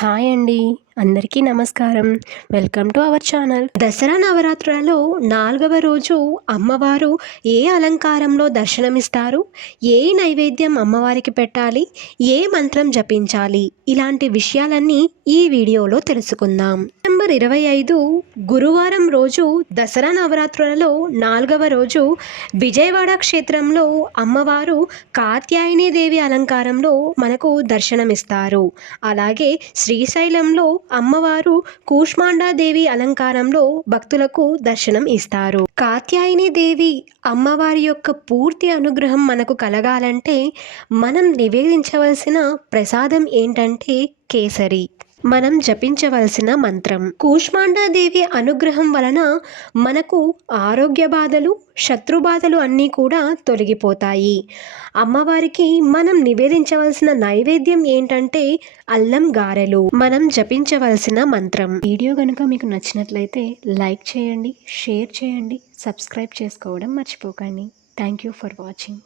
Hi అండి అందరికీ నమస్కారం. Welcome to our channel. Dasara నవరాత్రులలో నాలుగవ రోజు అమ్మవారు ఏ అలంకారంలో దర్శనమిస్తారు? ఏ నైవేద్యం అమ్మవారికి పెట్టాలి? ఏ మంత్రం జపించాలి? ఇలాంటి విషయాలన్నీ ఈ వీడియోలో తెలుసుకుందాం. డిసెంబర్ ఇరవై ఐదు గురువారం రోజు దసరా నవరాత్రులలో నాలుగవ రోజు విజయవాడ క్షేత్రంలో అమ్మవారు కాత్యాయని దేవి అలంకారంలో మనకు దర్శనమిస్తారు. అలాగే శ్రీశైలంలో అమ్మవారు కూష్మాండాదేవి అలంకారంలో భక్తులకు దర్శనం ఇస్తారు. కాత్యాయని దేవి అమ్మవారి యొక్క పూర్తి అనుగ్రహం మనకు కలగాలంటే మనం నివేదించవలసిన ప్రసాదం ఏంటంటే కేసరి. మనం జపించవలసిన మంత్రం. కూష్మాండాదేవి అనుగ్రహం వలన మనకు ఆరోగ్య బాధలు శత్రు బాధలు అన్నీ కూడా తొలగిపోతాయి. అమ్మవారికి మనం నివేదించవలసిన నైవేద్యం ఏంటంటే అల్లం గారెలు. మనం జపించవలసిన మంత్రం. వీడియో కనుక మీకు నచ్చినట్లయితే లైక్ చేయండి షేర్ చేయండి సబ్స్క్రైబ్ చేసుకోవడం మర్చిపోకండి. Thank you for watching.